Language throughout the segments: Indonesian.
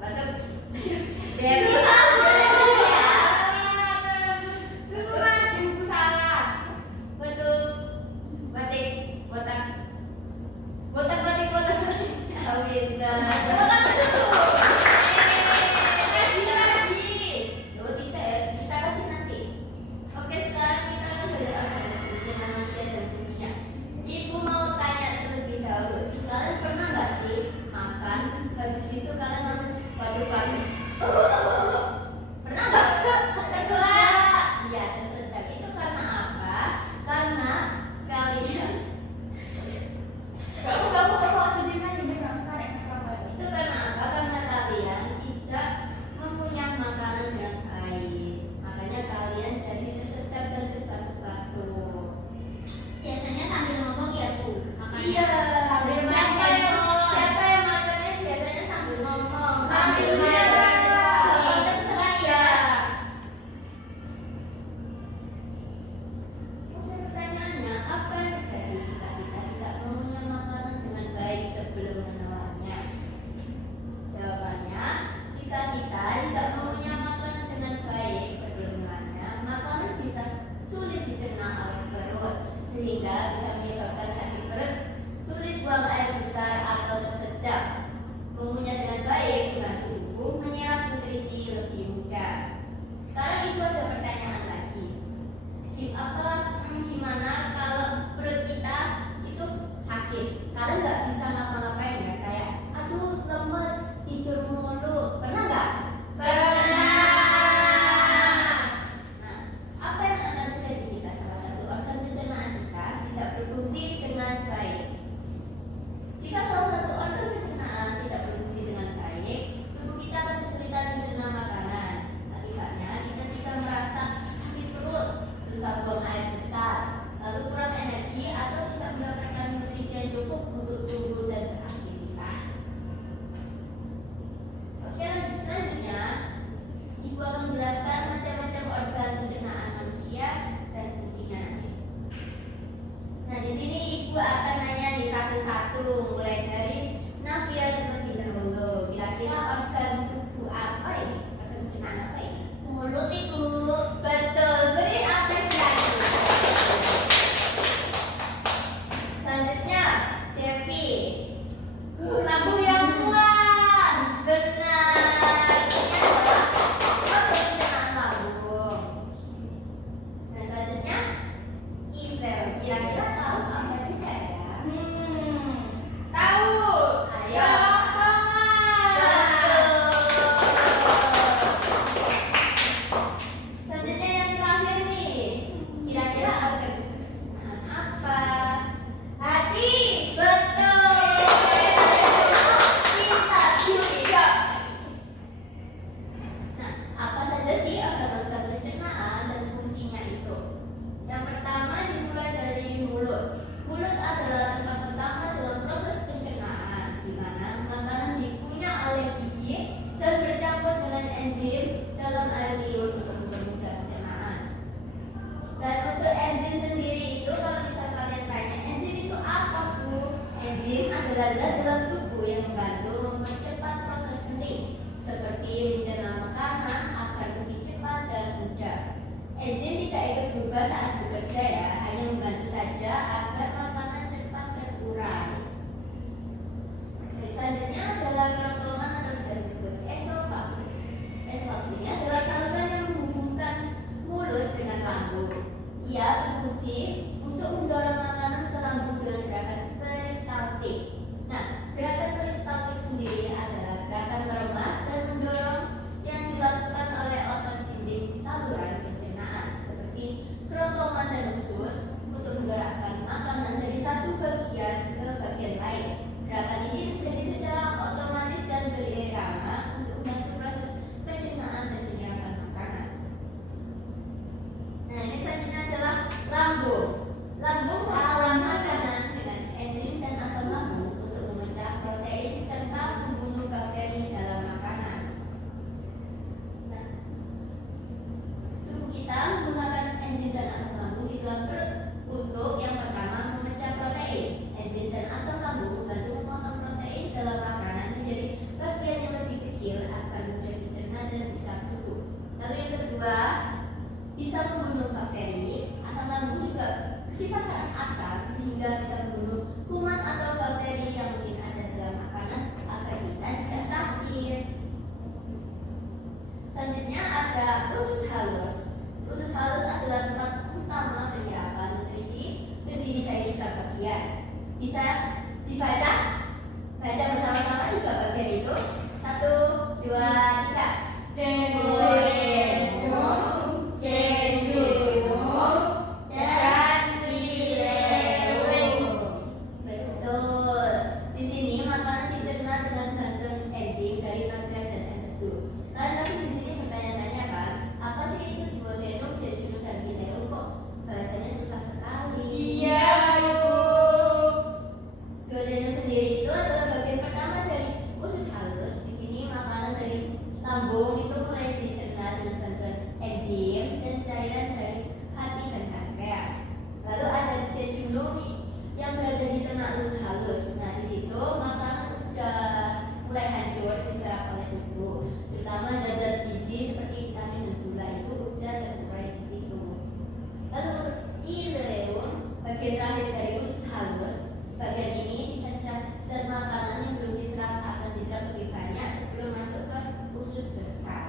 Batuk. Semua buku salah. Betul. Batik, botak. Botak, batik, botak. Pintar. Kita kasih nanti. Oke, sekarang kita akan belajar dengan manusia dan fungsinya. Ibu mau tanya terlebih dahulu. Kalian pernah nggak sih makan habis itu kalian langsung batuk-batuk? Pernah nggak? Tersedak. Iya, tersedak. Itu karena apa? Karena kalian itu karena apa? Karena kalian tidak mengunyah makanan dengan baik. Makanya kalian jadi tersedak dan terbatuk-batuk. Biasanya sambil ngomong ya Bu. Iya, siapa yang makannya biasanya sambil ngomong, sambil jalan. Terserah ya. Pertanyaannya, apa yang terjadi jika kita tidak mengunyah makanan dengan baik sebelum menelannya? Jawabannya, jika kita tidak mengunyah makanan dengan baik sebelum menelannya, makanan bisa sulit dicerna oleh perut, sehingga bisa menyebabkan sakit perut, sulit buang air besar atau tersedak. Mengunyah dengan baik membantu tubuh menyerap nutrisi lebih mudah. Sekarang ibu ada pertanyaan lagi. Gimana kalau perut kita itu sakit? Kalian nggak bisa ngapa-ngapain ya? Kayak, aduh lemes, tidur mulu. Pernah nggak? Pernah. Nah, apa yang akan terjadi jika salah satu organ pencernaan kita tidak berfungsi dengan baik? Jika salah satu organ pencernaan tidak berfungsi dengan baik, tubuh kita akan kesulitan mencerna makanan. Akibatnya, kita bisa merasa sakit perut, susah buang air besar, lalu kurang energi atau tidak mendapatkan nutrisi yang cukup untuk tumbuh dan beraktivitas. Oke, lanjut selanjutnya, ibu akan menjelaskan macam-macam organ pencernaan manusia dan fungsinya. Nah, di sini ibu akan nanya di satu-satu, mulai dari Nafia terlebih dahulu. Kira-kira organ tubuh apa ini? Organ pencernaan apa ini? Mulut Ibu. Betul, beri apresiasi. Selanjutnya, Devi. Lambung yang kuat. Benar. Organ pencernaan lambung. Nah, selanjutnya, Isel. Kira-kira tahu apa itu ya? Tahu. Ayo. Selanjutnya yang terakhir nih, kira-kira organ pencernaan apa? Hati. Betul. Pintar juga. Nah, apa saja sih organ-organ pencernaan dan fungsinya itu? Yang pertama dimulai dari mulut. Mulut adalah tempat pertama dalam proses pencernaan, di mana makanan dikunyah oleh gigi dan bercampur dengan enzim dalam air liur untuk mempermudah pencernaan. Dan untuk enzim sendiri itu, kalau misal kalian tanya, enzim itu apa, Bu? Enzim adalah zat dalam tubuh yang membantu mempercepat proses penting, seperti mencerna makanan agar lebih cepat dan mudah. Enzim tidak ikut berubah saat bekerja ya, hanya membantu saja agar makanan cepat terurai. Selanjutnya adalah kerongkongan atau bisa disebut esophagus. Esophagus ini adalah saluran yang menghubungi Selanjutnya ada usus halus. Usus halus adalah tempat utama penyerapan nutrisi, terdiri dari 3 bagian. Bisa dibaca? Baca bersama-sama 3 bagian itu. 1, 2, 3. Foremus, jejunum, dan ileum. Betul. Di sini makanan dicerna dengan bantuan enzim dari pankreas dan empedu. Lalu nanti di sini bertanya-tanya kan, apa sih itu duodenum, jejunum, dan ileum? Kok bahasanya susah sekali? Iya, Bu. Duodenum sendiri itu adalah bagian pertama dari usus halus. Di sini makanan dari lambung itu mulai dicerna dengan bantuan enzim dan cairan dari hati dan pankreas. Lalu ada jejunum yang berada di tengah usus halus. Nah, di situ makanan udah mulai hancur diserap oleh tubuh, terutama zat-zat gizi seperti vitamin dan gula itu udah terurai di situ. Lalu ileum, bagian terakhir dari usus halus. Bagian ini sisa-sisa zat makanan yang belum diserap akan diserap lebih banyak sebelum masuk ke usus besar.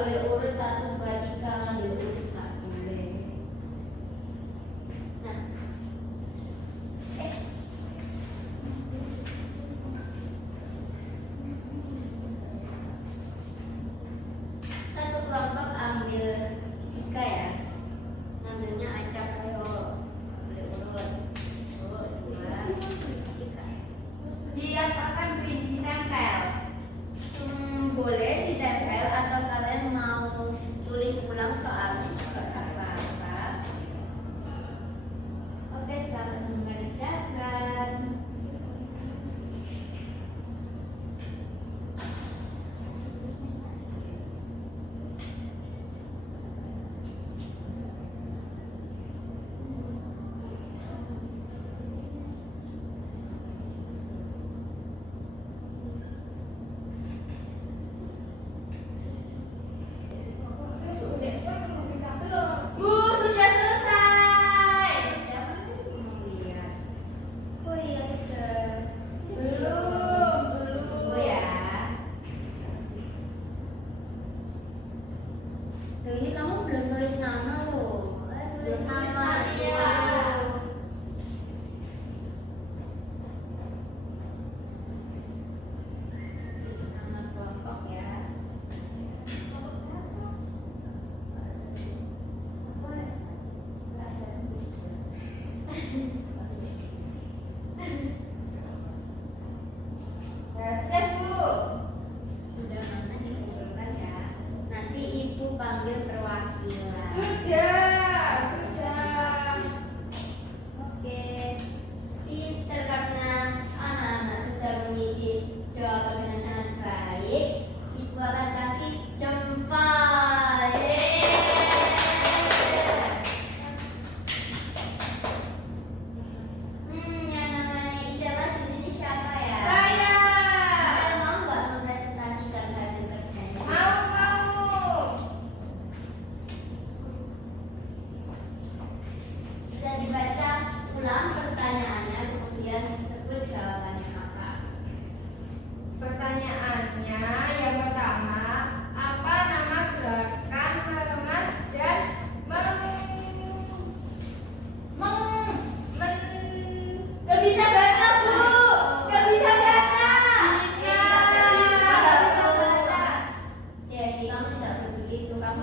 boleh urut 1, 2, 3, ngambil urut nggak boleh. Nah, satu kelompok ambil 3 ya. Ngambilnya acak ayo. Boleh urut. 1, 2, 3. Diapakan ditempel? Boleh ditempel atau kalian mau tulis ulang soalnya juga nggak apa-apa. Oke, selamat mengerjakan. Bu, sudah selesai. Jangan mau lihat. Oh iya sudah. Belum. Tunggu ya. Loh, ini kamu belum nulis nama loh. Tulis nama Iya. dulu. Nama kelompok ya. Sudah, Bu. Sudah mana nih sebentar ya. Nanti ibu panggil perwakilan. Sudah. Oke. Pinter karena anak-anak sudah mengisi jawaban dengan sangat baik. Ibu akan kasih jempol. Yeay. Yang namanya Isela di sini siapa ya? Saya. Isela mau nggak mempresentasikan hasil kerjanya? Mau. Bisa dibaca ulang pertanyaannya, kemudian sebut jawabannya apa. Pertanyaannya yang pertama, apa nama gerakan meremas dan Gak bisa baca, Bu. Gak bisa baca. Jadi kamu tidak begitu, kamu